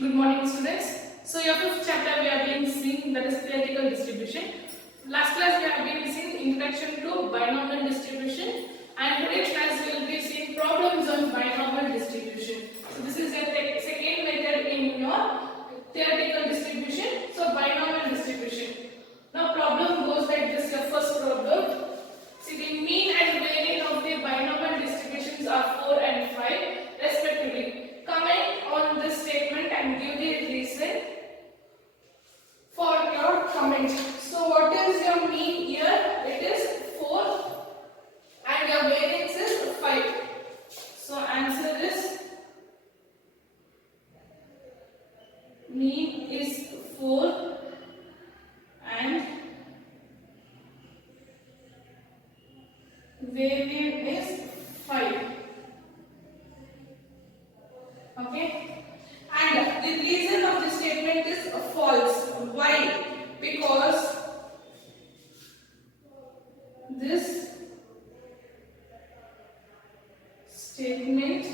Good morning, students. So your fifth chapter we have been seeing, that is theoretical distribution. Last class we have been seeing introduction to binomial distribution, and today's class we will be seeing problems on binomial distribution. So this is a second method in your theoretical distribution. So binomial distribution. Now problem goes like this. Your first problem. See, the mean and variance of the binomial distributions are 4 and 5 respectively. Comment on this statement and give the reason for your comment. So what is your mean here? It is 4 and your variance is 5. So answer is mean is 4 and variance is 5. Okay, and the reason of the statement is false. Why? Because this statement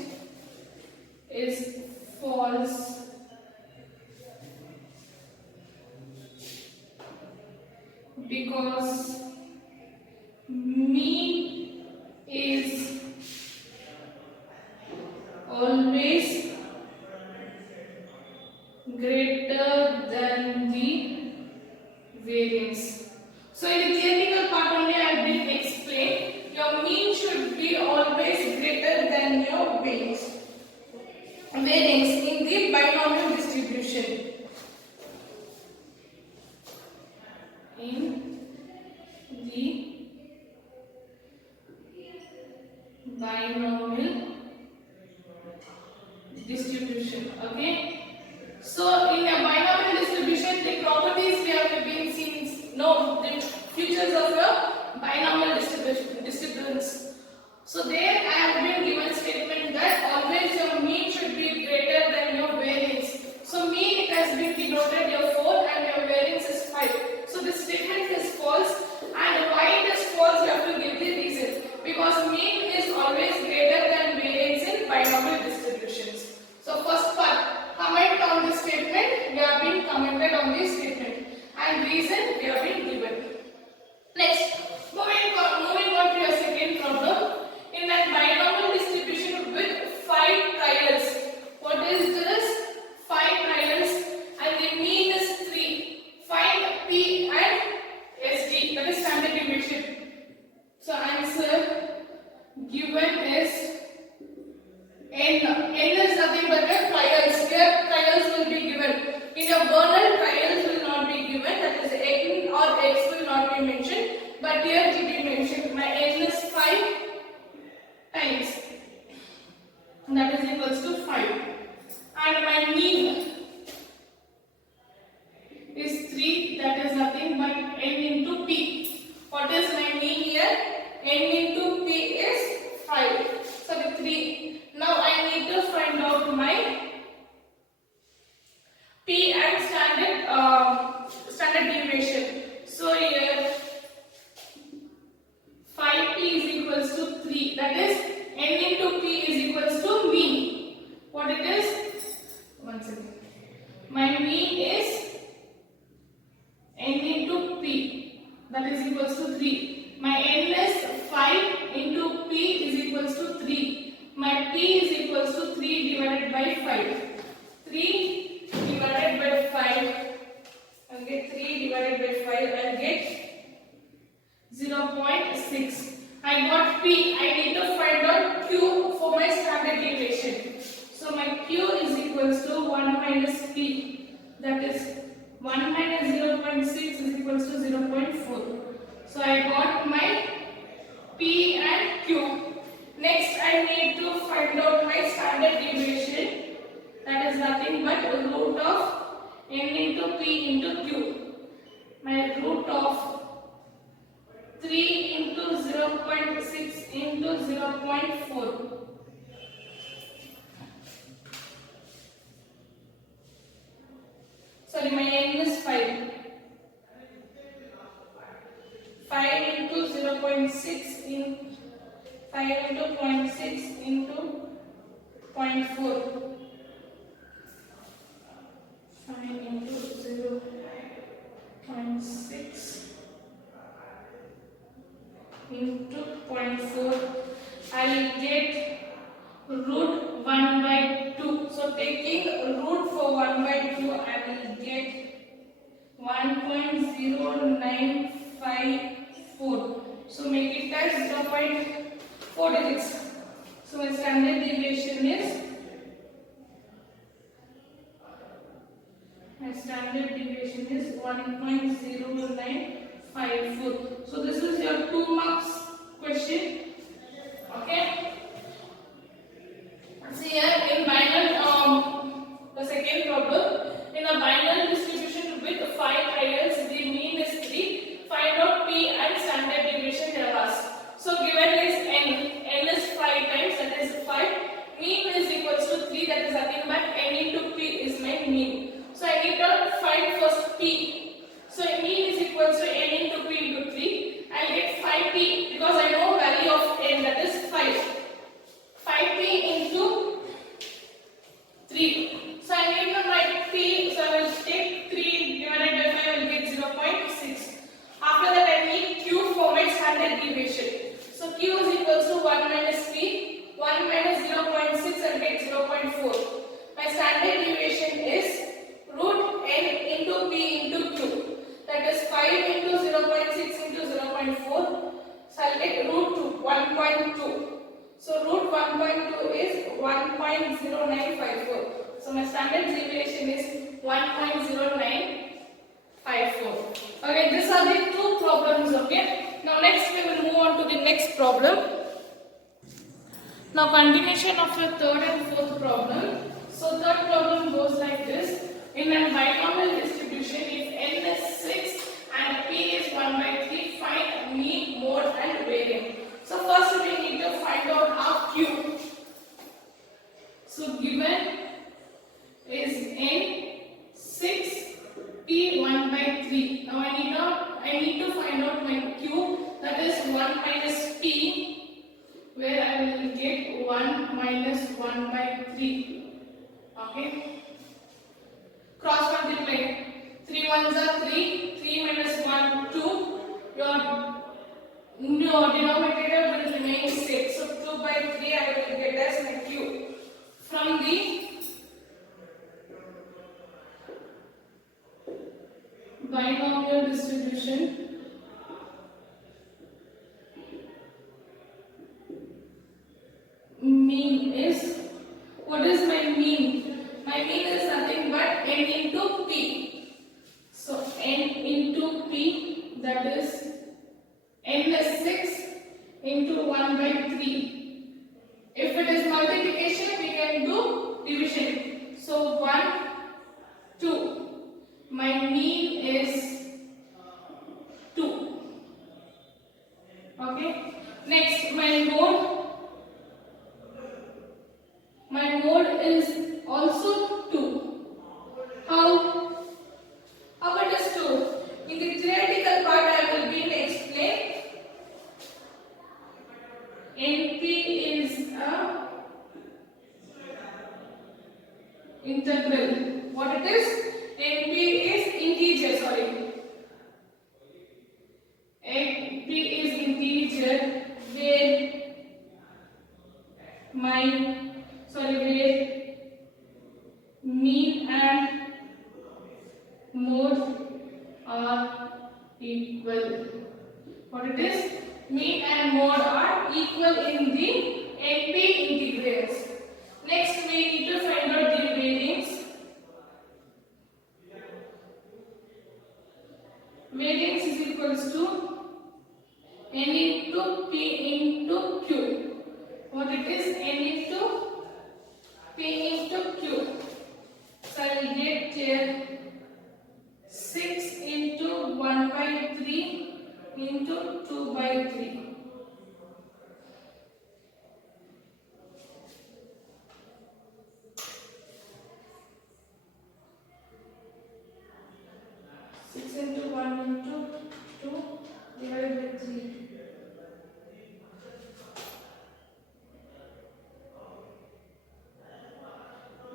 is false because mean is always greater than the variance. So in the theoretical part only I have been explained, your mean should be always greater than your variance in the binomial distribution. In the binomial distribution. Okay. So in a binomial distribution, the properties we have been seen, no, the features of your binomial distributions. So there I have been given statement that always your mean should be greater than your variance. So mean, it has been denoted your 4 and your variance is 5. So this statement is false, and why it is false you have to give the reason. Because mean is always greater than variance in binomial distributions. So first part, comment on this statement, we have been commented on this statement, and reason we have been given. Next, moving on to your second problem. In a binomial distribution with 5 trials. What is this? 5 trials, and the mean is 3. Find P and SD, that is standard deviation. So answer given is N. N is nothing but the trials. Here trials will be given. In your Bernal, trials will not be given. That is N or X will not be mentioned. But here it will be mentioned. My N is 5 times. That is equals to 5. And my mean is 3. That is nothing but N into P. What is my mean here? N into P is 5. So 3. Now I need to find out my P and standard deviation. So here 5P is equals to 3. That is N into P is equals to mean. What it is? One second. My mean is N into P. That is equals to 3. My N is 5 into P is equals to 3. My P is equals to 3 divided by 5. 3 divided by 5. I'll get 3 divided by 5. I'll get 0.6. I got P. I need to find out Q for my standard deviation. So my Q is equals to 1 minus P. That is 1 minus 0.6 is equals to 0.4. So I got my P and Q. Next, I need to find out my standard deviation. That is nothing but root of N into P into Q. My root of 3 into 0.6 into 0.4. Sorry, my N is 5. 5 into 0.6 in 5 into 0.6 into 0.4. So taking root for 1 by 2, I will get 1.0954. So make it as 0.46. So my standard deviation is 1.0954. So this is your 2 marks question. Okay. See here in binary, the second problem, in a binary distribution with 5 trials, the mean is 3. Find out p and standard deviation they are asked. So given is n is 5 times, that is 5. Mean is equals to 3, that is nothing but n into p is my mean. So I need to find first p. So mean is equals to n into p into 3. I'll get 5p because I know value of n, that is 5. 5p into 3. So I need to write p. So I will take 3 divided by 5. I will get 0.6. After that I need q for my standard deviation. So q is equals to 1 minus p. 1 minus 0.6 and get 0.4. My standard deviation is root n into p into q. That is 5 into 0.6 into 0.4. So I'll get root 1.2. So root 1.2 is 1.0954. So my standard deviation is 1.0954. Okay, these are the 2 problems. Okay. Now next we will move on to the next problem. Now continuation of your third and fourth problem. So third problem goes like this. In a binomial distribution, if n is 6 and p is 1 by 3, find mean, mode and variance. So first we need to find out our q. So given is n 6 p 1 by 3. Now I need to find out my q, that is 1 minus p, where I will get 1 minus 1 by 3. Okay. Cross multiply. 3 ones are 3. 3 minus 1 2. Your denominator will remain 6. So 2 by 3 I will get as my q. From the binomial distribution, mean is, what is my mean? My mean is nothing but n into p. So n into p, that is n is 6 into 1 by 3. If it is multiplication, we can do division. So 1, 2. My mean is 2. Okay. Next, my mode is also 2. How it is 2? In the theoretical part I will be explain. NP is a integral. What it is? NP is integer, sorry. NP is integer where mean and mode are equal. What it is? Mean and mode are equal in the NP integrals. Next we need to find out the variance. Variance is equals to n into p into q. What it is? N into p into q. So I will get here 6 into 1 by 3 into 2 by 3. Into 1 into 2 divided by 3.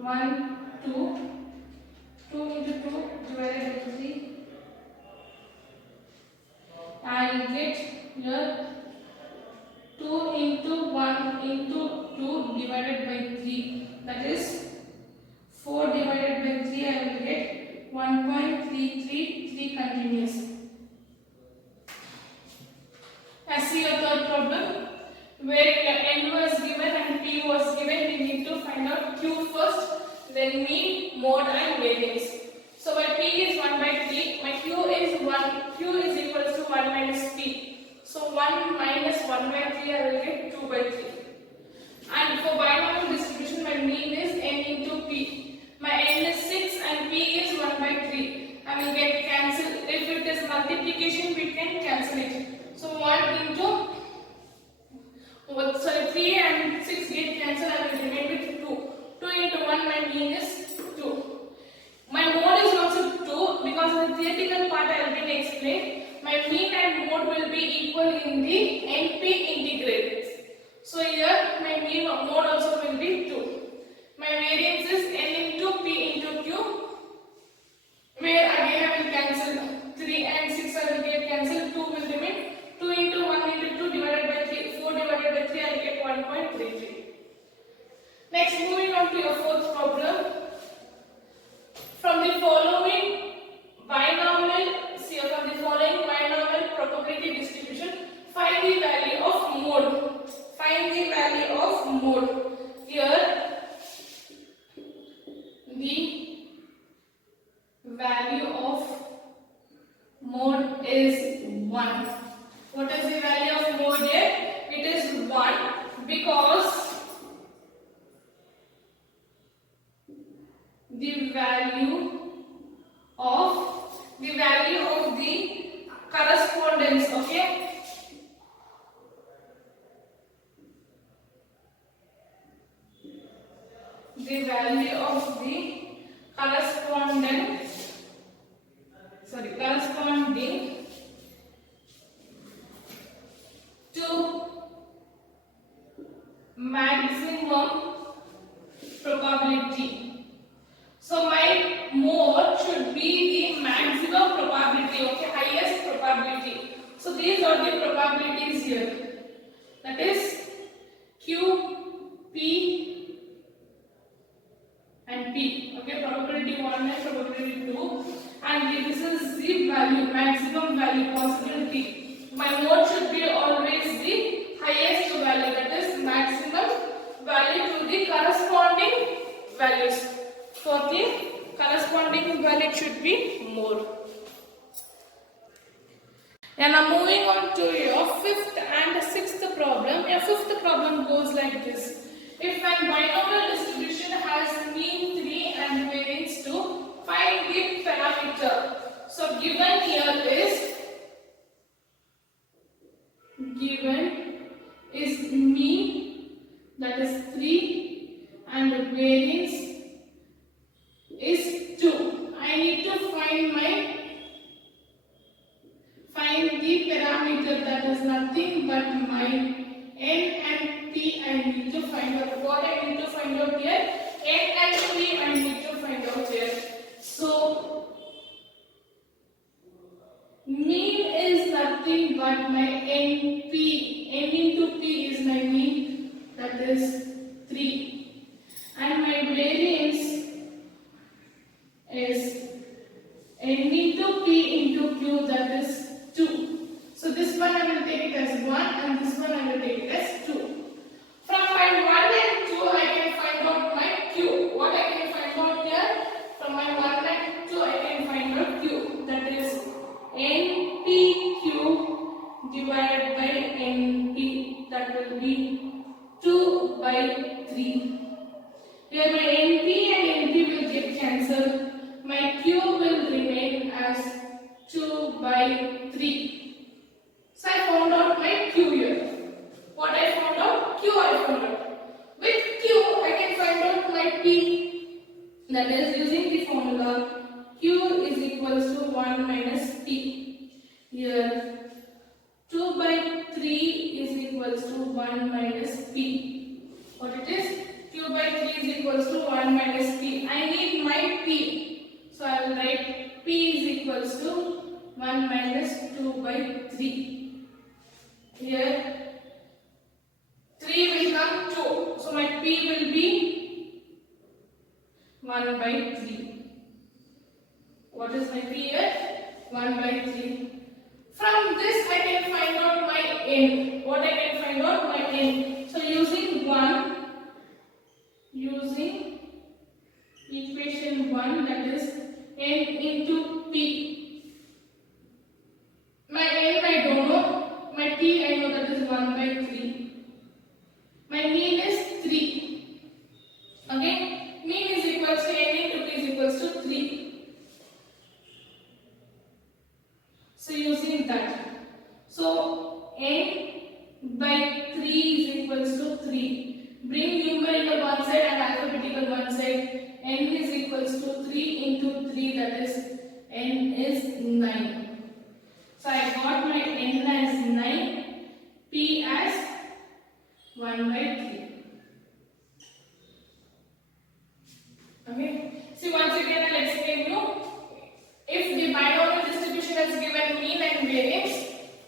1, 2. 2 into 2 divided by 3. I will get here 2 into 1 into 2 divided by 3. That is minus. Let's see your third problem where n was given and p was given. We need to find out q first, then mean, mode and variance. So my p is 1 by 3, my q is 1, q is equal to 1 minus p. So 1 minus 1 by 3 I will get 2 by 3. And for binomial distribution my mean is n into p. My n is 6 and p is 1 by 3. I will get cancelled. If it is multiplication we can cancel it. So 1 into 3 and 6 get cancelled. I will remain with 2. 2 into 1 my mean is 2. My mode is also 2 because in the theoretical part I will explain. My mean and mode will be equal in the NP integral. So here my mean mode also will be 2. My variance is n into p into q, where again I will cancel 3 and 6 I will get cancelled, 2 will remain. 2 into 1 into 2 divided by 3, 4 divided by 3 I will get 1.33. Next, moving on to your fourth problem. From the following probability distribution, find the value of mode. Find the value of mode. Here, the value of mode is 1. What is the value of mode here? It is 1 because the value of the correspondence, okay? The value of the corresponding to maximum probability. So my mode should be the maximum probability, okay, highest probability. So these are the probabilities here. That is Q, P and P. Okay, probability 1 and probability 2. And this is the value, maximum value possibility. My mode should be always the highest value, that is maximum value to the corresponding values. For the corresponding value should be more. And now moving on to your fifth and sixth problem. Your fifth problem goes like this. If an binomial distribution has mean 3 and variance 2, find the parameter. So given here is mean, that is 3, and variance is 2. I need to find the parameter, that is nothing but my n and p. I need to find out. What I need to find out here? N and p I need to find out here. So mean is nothing but my NP. N into p is my mean, that is 3. And my variance is n into p into q, that is 2. So this one I will take it as 1 and this one I will take it as 2. From my 1 and 2 I can find out my q. What I can find out here? From my 1 and 2 I can find out q. That is npq divided by np. That will be 2 by 3. Here my np and np will get cancelled. My q will remain as 2 by 3. So I found out my q here. What I found out? Q I found out. With q I can find out my p. That is using the formula q is equals to 1 minus p. Here 2 by 3 is equals to 1 minus p. What it is? Q by 3 is equals to 1 minus p. I need my p. So I will write p is equals to 1 minus 2 by 3. Here 3 will come 2. So my p will be 1 by 3. What is my p here? 1 by 3. From this I can find out my n. What I can find out? My n. So using equation 1, that is n into p. My n I don't know, my p I know, that is 1 by 3. My mean is 3. Okay, mean is equals to n into p is equals to 3. So using that, so n by 3 is equals to 3. Bring numerical one side and alphabetical one side. N is equals to 3 into 3, that is n is 9. So I got my n as 9, p as 1 by 3. Okay. See, once again I'll explain you. If the binomial distribution has given mean and variance,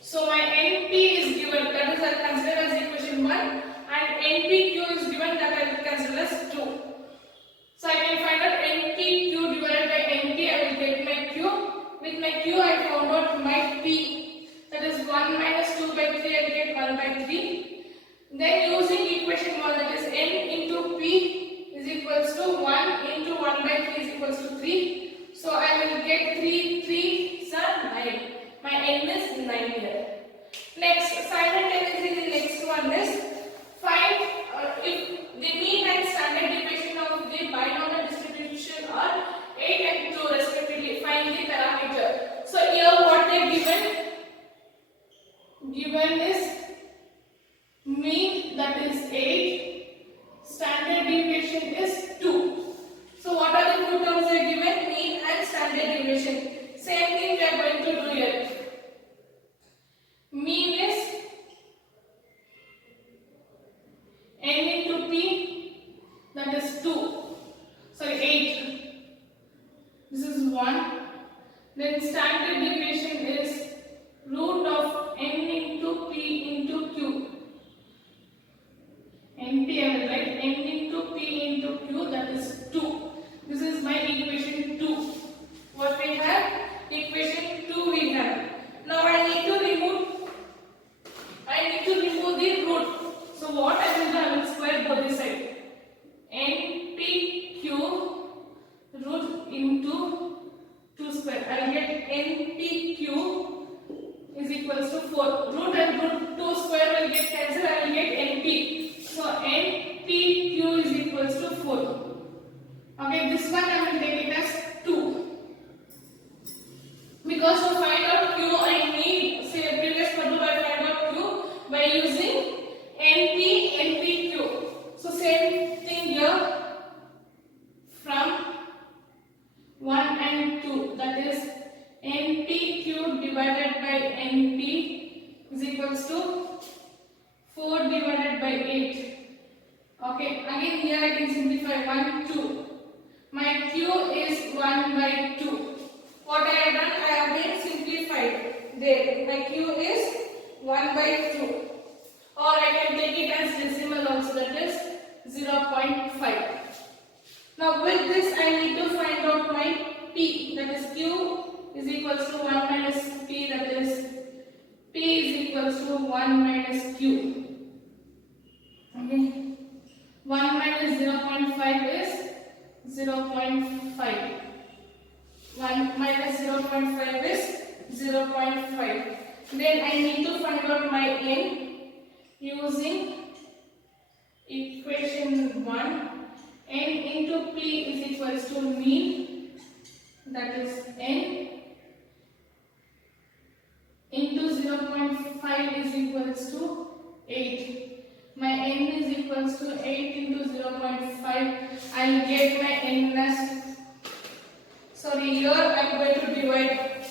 so my NP is given, that is I'll consider as equation 1, and NPQ is given, that I'll consider as 2. So I can find out NPQ divided by NP, I will get my Q. With my Q I found out my P, that is 1 minus 2 by 3, I will get 1 by 3. Then using equation 1, that is N into P is equals to 1 into 1 by 3 is equals to 3. So I will get 3, 3 are 9. My n is 9 here. Next, simultaneously the next one is find if the mean and standard deviation of the binomial distribution are 8 and 2 respectively. Find the parameter. So here what they given is mean, that is 8, standard deviation is 2. So what are the two terms they are given? Mean and standard deviation. Same thing we are going to do here. Mean is n into p, that is 2. Sorry, 8. This is 1. Then standard deviation is root of n into p into q. NP I will write n into p into q, that is 2. This is my equation 2. What we have? Equation 2 we have. Now I need to remove the root. So what I will do? I will square both the side. NPQ root into 2 square. I will get NPQ is equals to 4. Root and root 2 square will get cancelled. I will get NP. So NPQ is equals to 4. Okay, this one I will take it as 2. Because to find out Q I need, say previous problem I find out Q by using NPQ. So same thing here, from 1 and 2, that is NPQ divided by NP is equals to 4 divided by 8. Okay, again here I can simplify 1, 2. My Q is 1 by 2. What I have done, I have again simplified. There, my Q is 1 by 2. Or I can take it as decimal also, that is 0.5. Now with this I need to find out my P, that is Q is equals to 1 minus P, that is P is equals to 1 minus Q. Okay. 1 minus 0.5 is 0.5. 1 minus 0.5 is 0.5. Then I need to find out my n using equation 1. N into P is equals to mean, that is n into 0.5 is equals to 8. My n is equals to 8 into 0.5. I will get my n as, sorry, here I am going to divide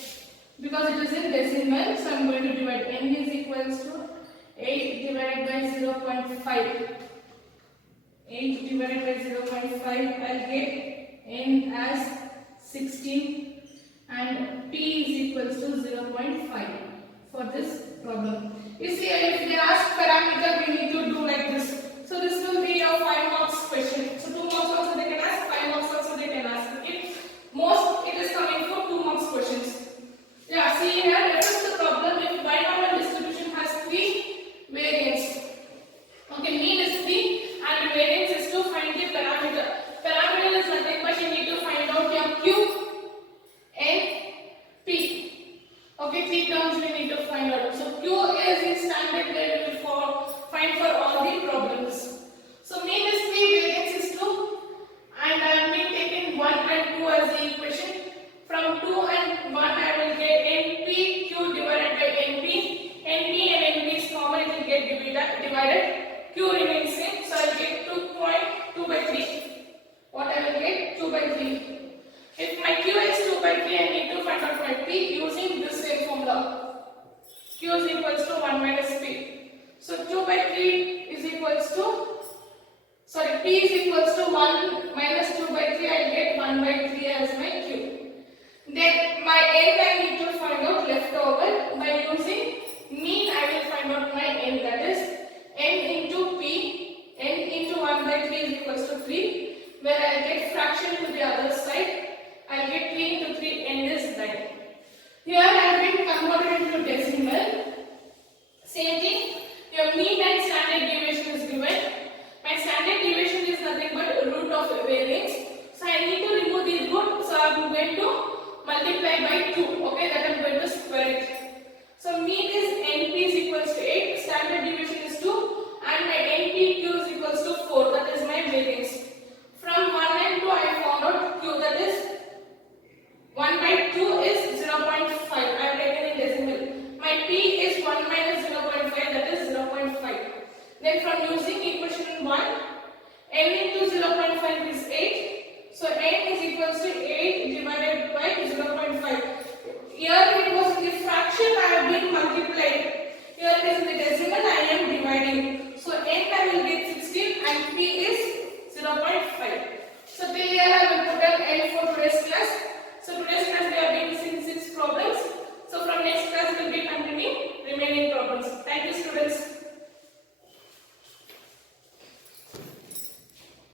because it is in decimal, so I am going to divide. N is equals to 8 divided by 0.5. 8 divided by 0.5, I will get n as 16 and p is equals to 0.5 for this problem. You see, if they ask parameter, we need to do like this. So this will be a 5 marks question. So 2 marks also they can ask, 5 marks also they can ask. Okay? Most it is coming for 2 marks questions. Q is equals to 1 minus P. So 2 by 3 is equals to, sorry, P is equals to 1 minus 2 by 3. I get 1 by 3 as my Q. Then my n I need to find out left over. By using mean I will find out my n, that is n into P. N into 1 by 3 is equals to 3, where I get fraction to the other side. I will get 3 into 3, n is 9. Here I have been converted into decimal. Same thing, your mean and standard deviation is given. My standard deviation is nothing but root of variance. So I need to remove the root. So I am going to multiply by 2. Okay, that I am going to square it. So mean is np is equals to 8. Standard deviation is 2. And my npq is equals to 4. That is my variance. From 1 and 2 I found out q, that is 1 by 2 is 0.5. I have taken in decimal. My p is 1 minus 0.5, that is 0.5. Then from using equation 1, n into 0.5 is 8. So n is equals to 8 divided by 0.5. Here it was in the fraction, I have been multiplied. Here it is in the decimal, I am dividing. So n I will get 16 and p is 0.5. So till here I will put an end for today's class.